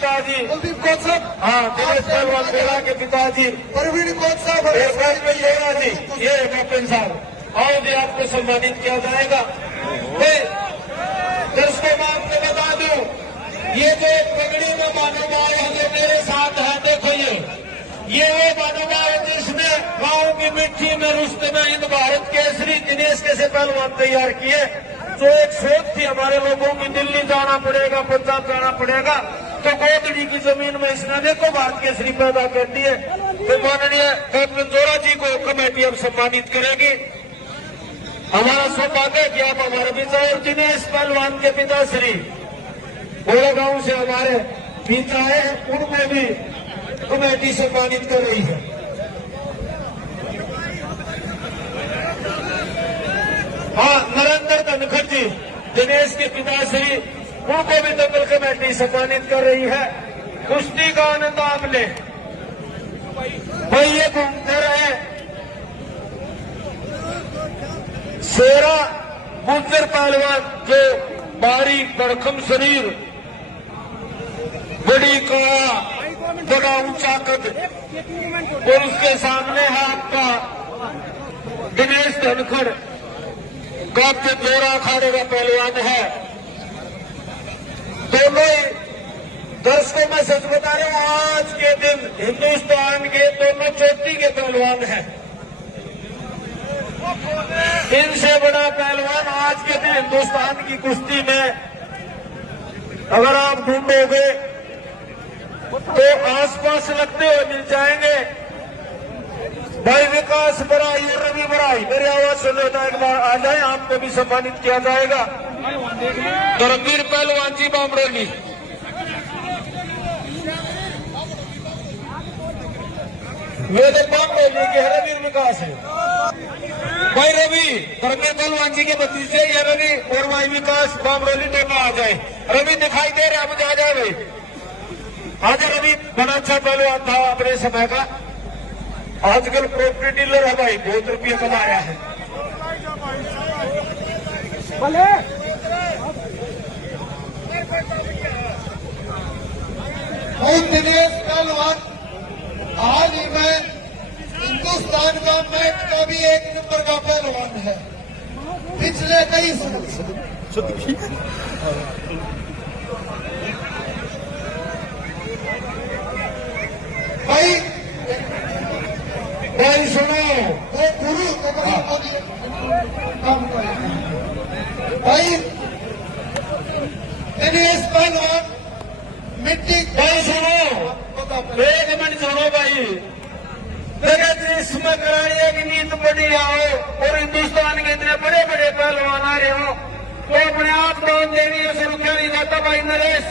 पिताजी कुलदीप कोच साहब, हाँ दिनेश पहलवान बेला के पिताजी प्रवीण कोच साहब, जी ये कैप्टन साहब आओ जी आपको सम्मानित किया जाएगा। दर्शकों मैं आपको बता दूं ये जो पगड़ी में महानुभाव है जो मेरे साथ है, देखो ये वो महानुभाव है जिसने गांव की मिट्टी में रुस्ते में हिंद भारत केसरी दिनेश कैसे पहलवान तैयार किए। जो एक सोच थी हमारे लोगों की दिल्ली जाना पड़ेगा, पंजाब जाना पड़ेगा, तो गोदड़ी की जमीन में इसने अनेकों भारत केसरी पैदा कर दिए। तो माननीय कैप्टन जोरा जी को कमेटी अब सम्मानित करेगी। हमारा सौभाग्य कि आप हमारे पिता और दिनेश पहलवान के पिता श्री बोला गांव से हमारे पिता है, उनको भी कमेटी सम्मानित कर रही है। हाँ नरेंद्र धनखड़ जी दिनेश के पिताश्री उनको भी दंगल कमेटी सम्मानित कर रही है। कुश्ती का आनंद आप ले भाई, ये घूमते रहे शेरा गुज्जर पहलवान जो बारी भड़कम शरीर, बड़ी कला, बड़ा ऊंचा कद, और उसके सामने है आपका दिनेश धनखड़ काफी जोरा अखाड़े का पहलवान है। दोनों दर्शकों में सच बता रहे हूं आज के दिन हिंदुस्तान के दोनों चोटी के पहलवान हैं। इनसे बड़ा पहलवान आज के दिन हिंदुस्तान की कुश्ती में अगर आप ढूंढोगे तो आसपास लगते हुए मिल जाएंगे। भाई विकास बराई और रवि बराई मेरी आवाज सुन लेता एक बार आ जाए, आपको भी सम्मानित किया जाएगा। धर्मवीर पहलवान जी बामरोली, वे तो बामरोली के रवि विकास है। भाई रवि धर्मवीर पहलवान जी के भतीजे ये रवि और भाई विकास बामरोली दोनों आ जाए। रवि दिखाई दे रहा मुझे, आ जाए भाई, आज रवि बड़ा अच्छा पहलवान था अपने समय का, आजकल प्रॉपर्टी डीलर है भाई, बहुत रुपये कमाया है। दिनेश पहलवान हाल ही में हिंदुस्तान का मैच का भी एक नंबर का पहलवान है पिछले कई साल से। भाई सुनो गुरु भाई दिनेश पहलवान मिट्टी, भाई सुनो एक मिनट सुनो भाई, मेरे देश में कराने की नींद बड़ी आओ और हिंदुस्तान के इतने बड़े बड़े पहलवान आ रहे हो तो अपने आप दान देने से रुका नहीं जाता। भाई नरेश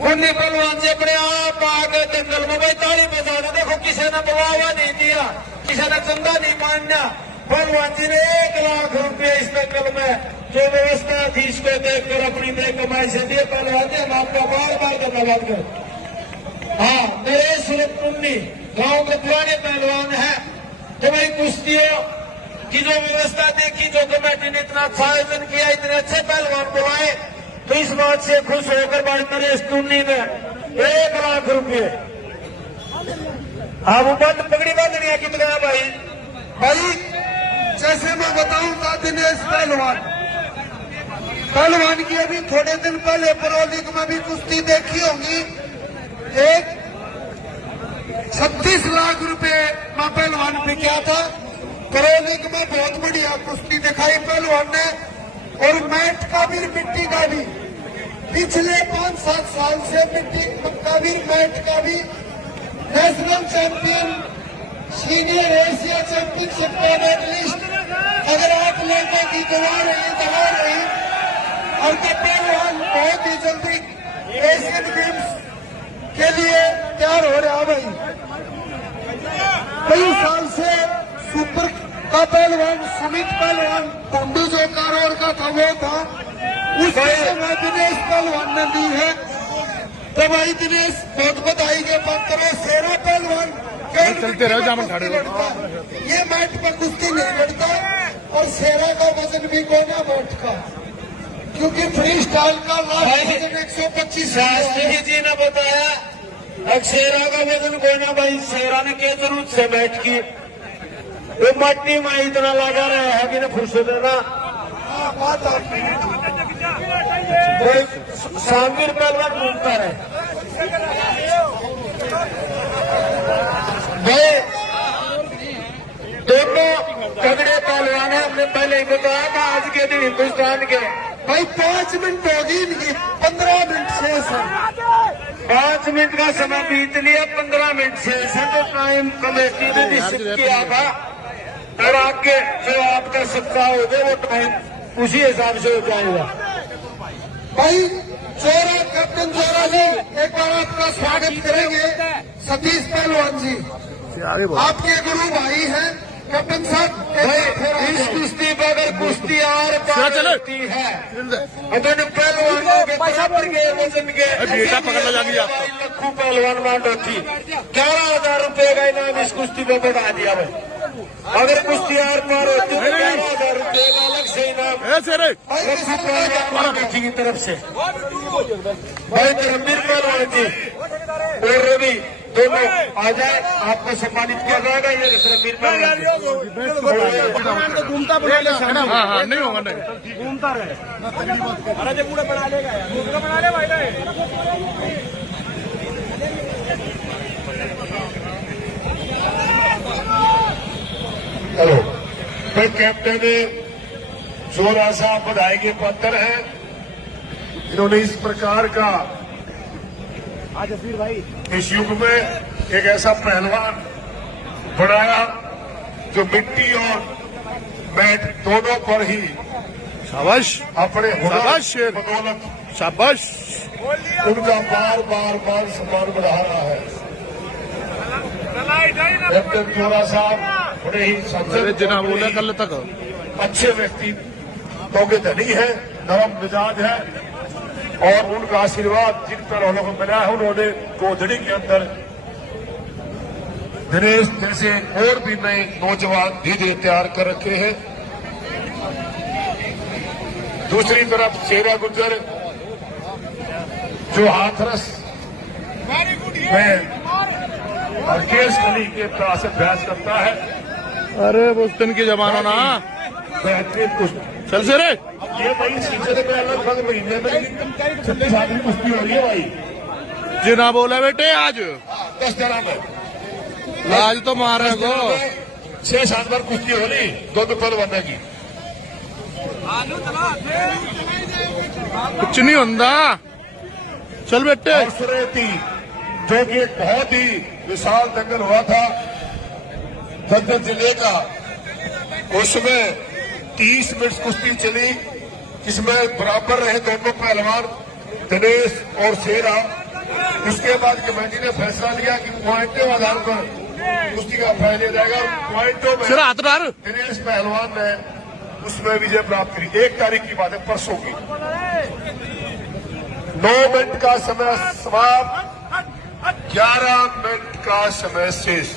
उन्नी पहलवान से अपने आप आगे जंगल में भाई ताली बजा दे। देखो किसी ने बुलावा नहीं दिया, किसी ने चंदा नहीं मांगा, पहलवान जी ने 1 लाख रुपये इस दंगल में जो व्यवस्था थी इसको देखकर अपनी नई कमाई से दिए। पहलवान जी हम आपका बार बार धन्यवाद करें। हाँ नरेश उन्नी गांव के पुराने पहलवान है, तो भाई कुश्तियों की जो व्यवस्था देखी, जो कमेटी ने इतना अच्छा आयोजन किया, इतने अच्छे पहलवान बुलाए, तो इस बात से खुश होकर भाई नरेश टुन्नी ने 1 लाख रुपये आप बंद पगड़ी बांधनी की बताया भाई। भाई जैसे मैं बताऊंगा दिनेश पहलवान की अभी थोड़े दिन पहले प्रो लीग में भी कुश्ती देखी होगी, एक 36 लाख रुपए में पहलवान बिका था। प्रो लीग में बहुत बढ़िया कुश्ती दिखाई पहलवान ने, और मैट का भी मिट्टी का भी पिछले 5-7 साल से मिट्टी का भी मैट का भी national champion, senior Asia championship का मेडलिस्ट, अगर आप लोगों की दवा रही और तो पहलवान बहुत ही जल्दी एशियन गेम्स के लिए तैयार हो रहा भाई। कई साल से सुपर का पहलवान सुमित पहलवान कुंडू जो कारोड़ का था वो था, उससे समय दिनेश पहलवान ने दी है। तो भाई दिनेश बहुत बधाई के पात्र है। शेरा पहलवान चलते रहो जामन खड़े लड़ता, ये मैट पर कुश्ती नहीं लड़ता, और शेरा का वजन भी कोना मैट का, क्योंकि फ्री स्टाइल का लास्ट वजन 125। शास्त्री जी ने बताया अब शेरा का वजन कोई ना भाई, शेरा ने क्या जरूरत से बैठ की, वो मट्टी में इतना लगा रहा है कि ना फुर्सत है ना। बात आपकी कोई सामगिर पहलवान घूमता रहे भाई, दोनों तगड़े पहलवान है। हमने पहले ही बताया था आज के दिन हिंदुस्तान के भाई 5 मिनट होगी इनकी, 15 मिनट शेष है। 5 मिनट का समय बीत लिया, 15 मिनट शेष है। तो टाइम कमेटी ने निश्चित किया था और आगे जो आपका सप्ताह हो गया वो टाइम उसी हिसाब से हो जाएगा। भाई जोरा, कैप्टन जोरा जी, एक बार आपका स्वागत करेंगे। सतीश पहलवान जी, आपके गुरु भाई हैं कैप्टन साहब। भाई इस कुश्ती पर अगर कुश्ती आर पार होती है तो पहलवानों के बराबर के वजन के पकड़ना जाएगी आपको। लखू पहलवान मांड होती 11,000 रुपए का इनाम इस कुश्ती को बढ़ा दिया भाई। अगर कुश्ती आर पार होती तो 11,000 रुपए का अलग से इनाम लखू पहलवान मांड की तरफ से। भाई धर्मवीर पहलवान जी और रवि दोनों आ जाए, आपको सम्मानित किया जाएगा। ये धर्मवीर पहलवान घूमता हाँ नहीं होगा, नहीं घूमता रहे। अरे जो पूरा बना लेगा यार, पूरा बना ले भाई। हेलो भाई, कैप्टन जोरा साहब बधाई के पात्र हैं। इन्होंने इस प्रकार का इस युग में एक ऐसा पहलवान बनाया जो मिट्टी और मैट दोनों पर ही शाबाश अपने शाबाश शेर, बदौलत शाबाश। उनका बार बार बार सम्मान बढ़ा रहा है। कैप्टन जोरा साहब बड़े ही अरे जना बोला कल तक अच्छे व्यक्ति तो के धनी है, नरम मिजाज है और उनका आशीर्वाद जिन पहलवानों को मिला है, उन्होंने गोधड़ी के अंदर दिनेश जैसे और भी नए नौजवान धीरे तैयार कर रखे हैं। दूसरी तरफ शेरा गुज्जर जो हाथरस में और केस कली के पास अभ्यास करता है। अरे वो दिन के जमाना ना बेहतरीन कुश्ती चल से रे। ये भाई सिलसिले में लगभग महीने में 36 आदमी कुश्ती हो रही है भाई। जिना बोला बेटे आज 10 जरा में आज तो मार रहे को 6-7 बार कुश्ती हो रही, दो पहलवान की। कुछ नहीं होता, चल बेटे। और सुरेती जो कि एक बहुत ही विशाल दंगल हुआ था ददन जिले का, उसमें 30 मिनट कुश्ती चली, इसमें बराबर रहे दोनों पहलवान दिनेश और शेरा। उसके बाद कमेटी ने फैसला लिया कि पॉइंटों आधार पर कुश्ती का फैसला लिया जाएगा। पॉइंटों में सिरा हाथ डाल। दिनेश पहलवान ने उसमें विजय प्राप्त करी। 1 तारीख की बात है, परसों की। 9 मिनट का समय समाप्त, 11 मिनट का समय शेष।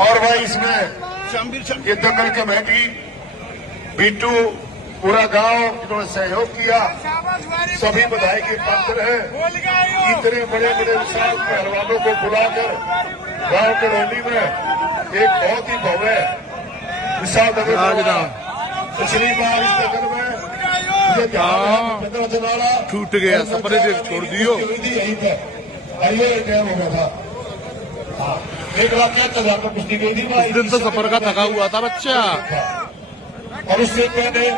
और भाई इसमें ये दंगल कमेटी, बीटू, पूरा गांव इन्होंने सहयोग किया, सभी बधाई के पात्र हैं। इतने बड़े बड़े विशाल पहलवानों को बुलाकर गांव के रैली में एक बहुत ही भव्य विशाल दंगल। पिछली बार इस दंगल में मुझे ध्यान है 15 जनाला छूट गया, सपने से छोड़ दियो। यही था, ये टाइम हो गया था। हाँ, 1,05,000 में कुश्ती गई थी भाई। उस दिन तो सफर का थका हुआ था बच्चा। और उससे पहले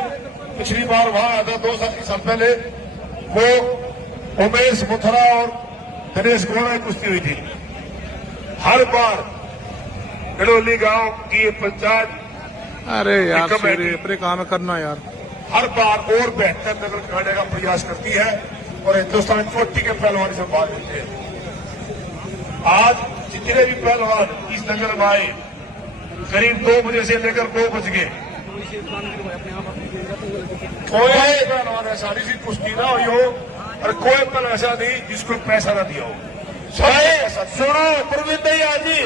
पिछली बार वहां आया था 2 साल पहले, वो उमेश मुथरा और दिनेश गोड़ा की कुश्ती हुई थी। हर बार गड़ोली गांव की पंचायत अरे यार शेरे अपने काम करना यार, हर बार और बेहतर दंगल कराने का प्रयास करती है और हिंदुस्तान चोटी के पहलवान से बात करते हैं। आज जितने भी पहलवान इस दंगल में आए, करीब 2 बजे से लेकर 2 बज गए, कोई पहलवान ऐसा नहीं सी कुश्ती ना हुई हो और कोई पहलवान ऐसा नहीं जिसको पैसा ना दिया हो। सुनो प्रवीण भैया जी,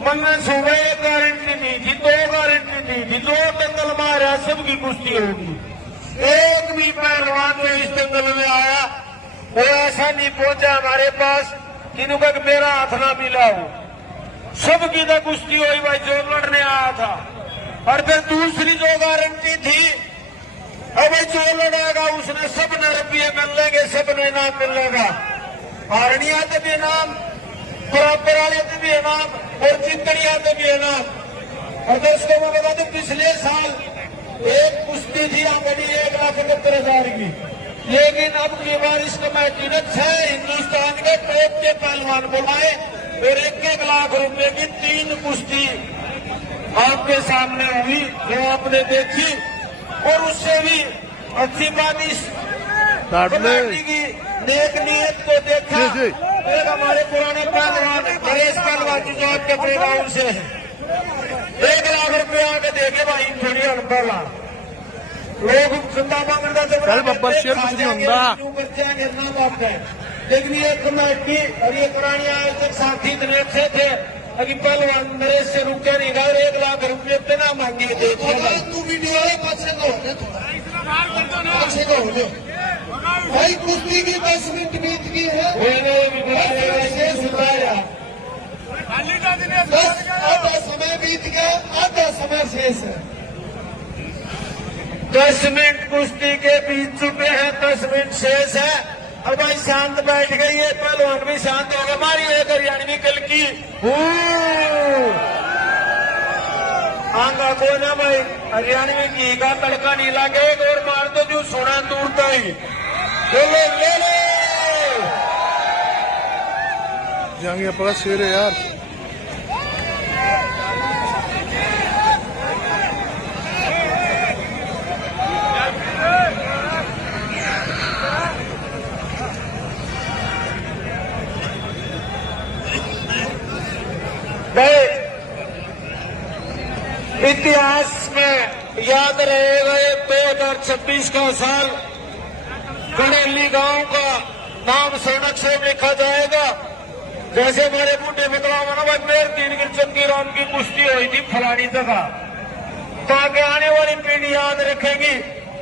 मैंने सुबह 1 गारंटी दी थी, 2 गारंटी दी थी, 2 दंगल मारा, सबकी कुश्ती होगी। एक भी पहलवान जो इस दंगल में आया वो ऐसा नहीं पहुंचा हमारे पास कि इनका मेरा हाथ ना मिला हो। सबकी तो कुश्ती हुई भाई, जो लड़ने आया था। और फिर दूसरी जो गारंटी थी, अब भाई जो लड़ेगा उसने सब ने रुपये मिल लेंगे, सब ने इनाम मिलेगा। हारनिया से भी इनाम, बराबर वाले से भी इनाम और चितरिया से भी इनाम। और दोस्तों मैं बता दूं, पिछले साल एक कुश्ती थी बड़ी 1,71,000 की, लेकिन अब की बार इस कमेटी ने 6 हिंदुस्तान के टॉप के पहलवान बुलाए और 1-1 लाख रुपए की 3 कुश्ती आपके सामने हुई, जो आपने देखी। और उससे भी अच्छी बात इस कमेटी की नेक नीयत को देखा। एक हमारे पुराने पहलवान नरेश पहलवान की जो आपके प्रोग्राम से है, 1 लाख रुपए आके देखे भाई, थोड़ी अनपढ़ लोग जिंदा मांगता बब्बर शेर कुछ नहीं होता। लेकिन ये कमेटी और ये पुरानी आयोजक साथी इतने अच्छे थे कि पहलवान नरेश से रुके नहीं गए, 1 लाख रुपये बिना मांगे देते। तू वीडियो भाई कुश्ती की 10 मिनट बीत गई है। आधा समय बीत गया, आधा समय शेष है। 10 मिनट कुश्ती के बीत चुके हैं, 10 मिनट शेष है। और भाई शांत बैठ गई है, पहलवान भी शांत हो गया। हमारी एक हरियाणवी कल की आंगा को ना भाई, हरियाणवी घी का तड़का नहीं लगे, और मार दो जो सोना दूरता ही। ले ले जंगिया पड़ा शेर है यार। इतिहास में याद रहेगा ये 2026 का साल, कड़ेली गांव का नाम सोनक से लिखा जाएगा। जैसे हमारे बूढ़े बदलाव ना भाई, मेर 3 की चंगी राम की कुश्ती हुई थी फलानी जगह, ताकि आने वाली पीढ़ी याद रखेगी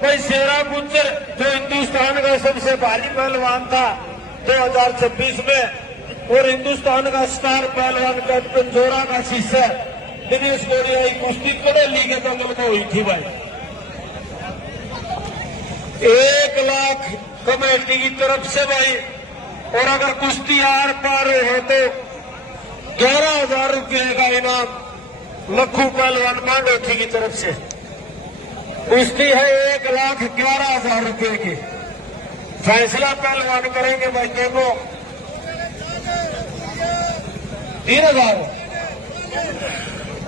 भाई शेरा गुज्जर जो हिंदुस्तान का सबसे भारी पहलवान था 2026 में, और हिंदुस्तान का स्टार पहलवान कैप्टन जोरा का शिष्य दिनेश गोड़िया की कुश्ती कड़ेली के दंगल में हुई थी भाई। 1 लाख कमेटी की तरफ से भाई, और अगर कुश्ती आर पार हो तो 11,000 रुपये का इनाम लखू पहलवान मांडोठी की तरफ से। कुश्ती है 1,11,000 रुपये की। फैसला पहलवान करेंगे भाई, दोनों 3,000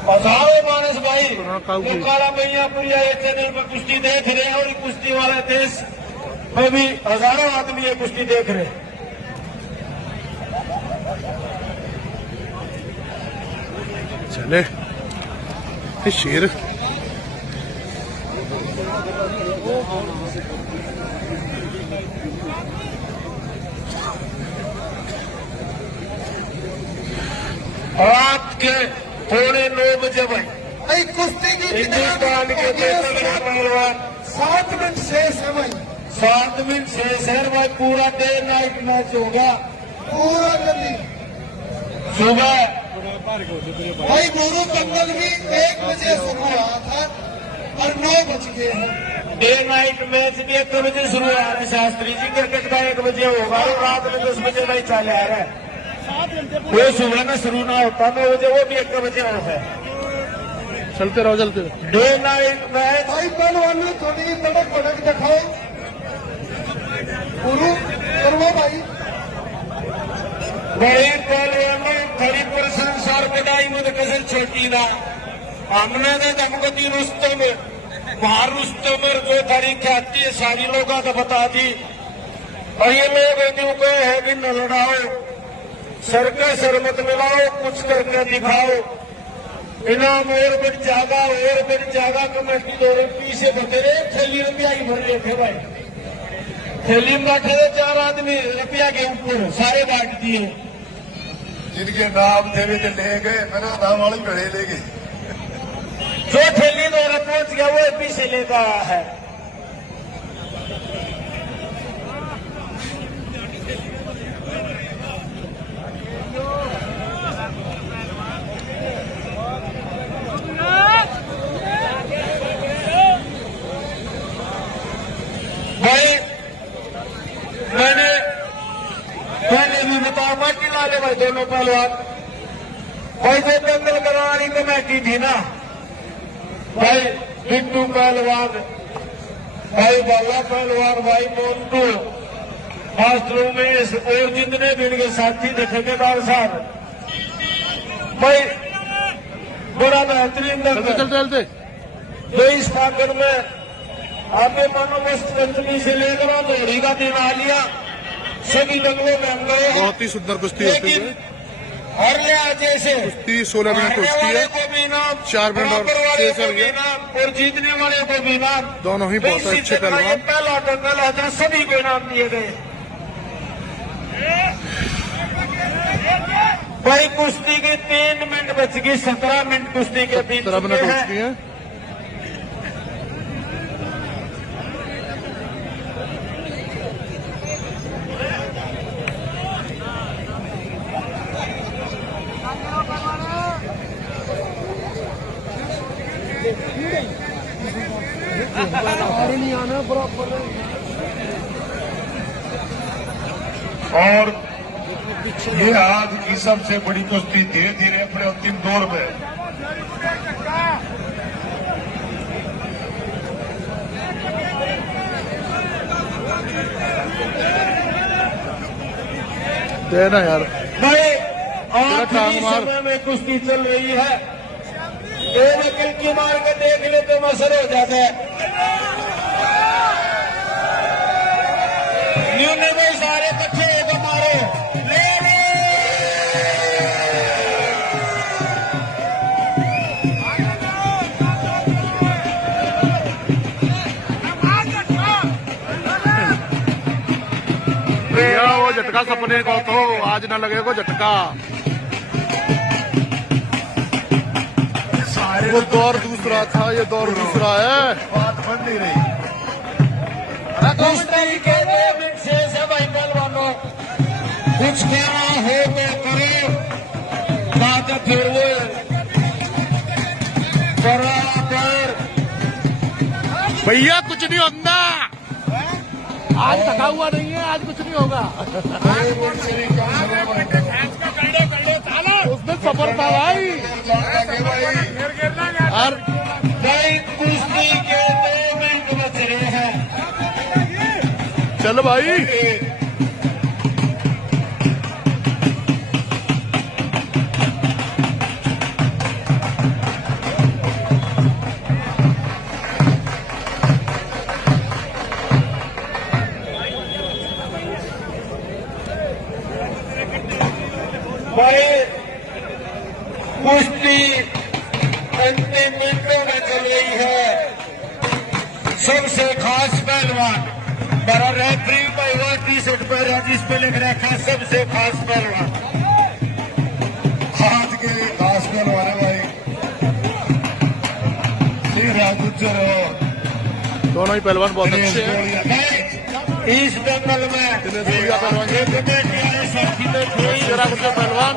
हजारों मानस भाई जो काला मैया पुरिया ये चैनल पर कुश्ती देख रहे हैं, और कुश्ती वाले देश में भी हजारों आदमी ये कुश्ती देख रहे हैं। चले ये शेर रात के 9:15 बजे भाई कुश्ती की हिंदुस्तान के पहलवान 7 मिनट शेष है भाई, 7 मिनट शेष है भाई। पूरा डे नाइट मैच होगा, पूरा गली सुबह भाई। गुरु दंगल भी 1 बजे शुरू हुआ था और 9 बज गए हैं। डे नाइट मैच भी 1 बजे शुरू हो रहा है। शास्त्री जी क्रिकेट का 1 बजे होगा, और रात में 10 बजे भाई चल आ रहा है। वो सुबह में शुरू ना होता 9 बजे, वो भी 1 बजे होता है। चलते रहो चलते रहो। डे नाइट मैच भाई पहलवान ने थोड़ी तड़क भड़क दिखाओ, गुरु करवा भाई। बड़ी पहलवानों खरी प्रशंसा और बधाई मुझे कसर छोटी ना। हमने तो दमकती रुस्तम बाहर रुस्तम जो थारी ख्याति है सारी लोगों को बता दी, और ये लोग जो कहे है कि न लड़ाओ, सर के सर मत मिलाओ, कुछ करके दिखाओ। इनाम और बढ़ जाएगा, और बढ़ जाएगा। कमेटी 2 रुपये से बते रहे, थैली रुपया ही भर रहे थे भाई। थैली में बैठे थे 4 आदमी, रुपया के ऊपर सारे बांट दिए। जिनके नाम थे वे ले गए, मेरा नाम वाले बड़े ले गए। जो थैली 2 पहुंच गया वो पीछे लेता है। माटी ला ले भाई दोनों पहलवान। भाई जो दंगल करवानी कमेटी थी ना भाई, बिट्टू पहलवान, भाई बाला पहलवान, भाई मोन्टू, मास्टर उमेश और जितने भी इनके साथी थे ठेकेदार साहब, भाई बड़ा बेहतरीन दंगल। तो इस फागन में आपने मानो मस्तनी से लेकर लोहड़ी का दिन आ लिया, सभी दंगलों में हम गए। बहुत ही सुंदर कुश्ती होती है। हर लिया जैसे 16 मिनट कुश्ती है, 4 मिनट और 6 से गया। और जीतने वाले को भी इनाम, दोनों ही बहुत अच्छे पहलवान। पहला दंगल है तो सभी को इनाम दिए गए। भाई कुश्ती के 3 मिनट बच गई, 17 मिनट कुश्ती के बीच 17 मिनट कुश्ती है। और ये आज की सबसे बड़ी कुश्ती धीरे धीरे अपने अंतिम दौर में। देना यार भाई आखिरी टांग मार। समय में कुश्ती चल रही है, एक नकल की मार के देख ले तो मसर हो जाता है। न्यू ने भाई सारे कट्ठे होकर मारो, ले ले। भैया वो झटका सपने को तो आज ना लगेगा झटका। वो दौर दूसरा था, ये दौर दूसरा है। बात बन नहीं रही। कुश्ती के 2 मिनट शेष है भाई पहलवानों, कुछ कहना हो तो करो, बात फिर वो बराबर। भैया कुछ नहीं होता, आज थका हुआ नहीं है, आज कुछ नहीं होगा। उसमें सफर था भाई। और भाई कुश्ती के 2 मिनट बच रहे हैं। चल भाई भाई कुश्ती अंतिम मिनटों में चल रही है। सबसे खास पहलवान बड़ा रेफरी भाई वो टी-शर्ट पर है जिस पे लिख रखा है सबसे खास पहलवान। आज के खास पहलवान है भाई श्री राजुचर हो। दोनों ही पहलवान बहुत अच्छे हैं। भाई इस दंगल में पहलवान साथी में कोई पहलवान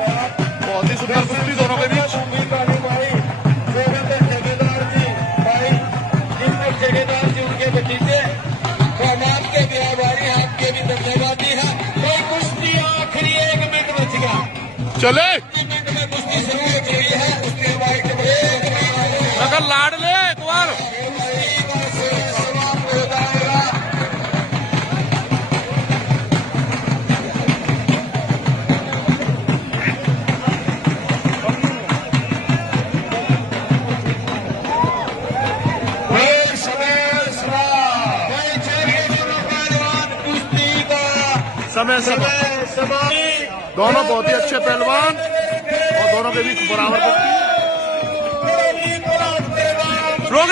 बहुत ही सुंदर कुश्ती दोनों के बीच। ठेकेदार जी भाई जिनके ठेकेदार जी उनके भतीजे तो हम आपके भी आभारी हैं, आपके भी धन्यवादी हैं। कोई कुश्ती आखिरी 1 मिनट बच गया, चले 1 मिनट में कुश्ती शुरू हो गई है। उसके बाद अगर लाड़ ले एक बार समाप्त हो जाएगा। समय दोनों बहुत ही अच्छे पहलवान और दोनों के बीच बराबर कुश्ती। रोक